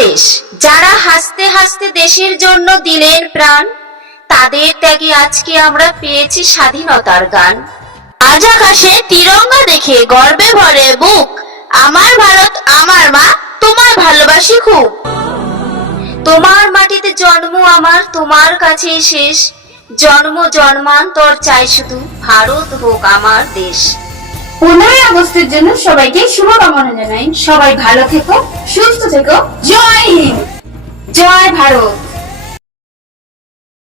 দেশ। যারা হাসতে হাসতে দেশের জন্য দিলেন প্রাণ, তাদের ত্যাগে আজকে আমরা পেয়েছি স্বাধীনতার গান। আজ আকাশে তিরঙ্গা দেখে গর্বে ভরে বুক, আমার ভারত আমার মা, তোমায় ভালোবাসি খুব। তোমার মাটিতে জন্ম আমার, তোমার কাছেই শেষ। জন্ম জন্মান্তর চাই শুধু, ভারত হোক আমার দেশ। 15ই আগস্টের জন্য সবাইকে শুভকামনা জানাই। সবাই ভালো থেকো, সুস্থ থেকো। জয় হিন্দ, জয় ভারত।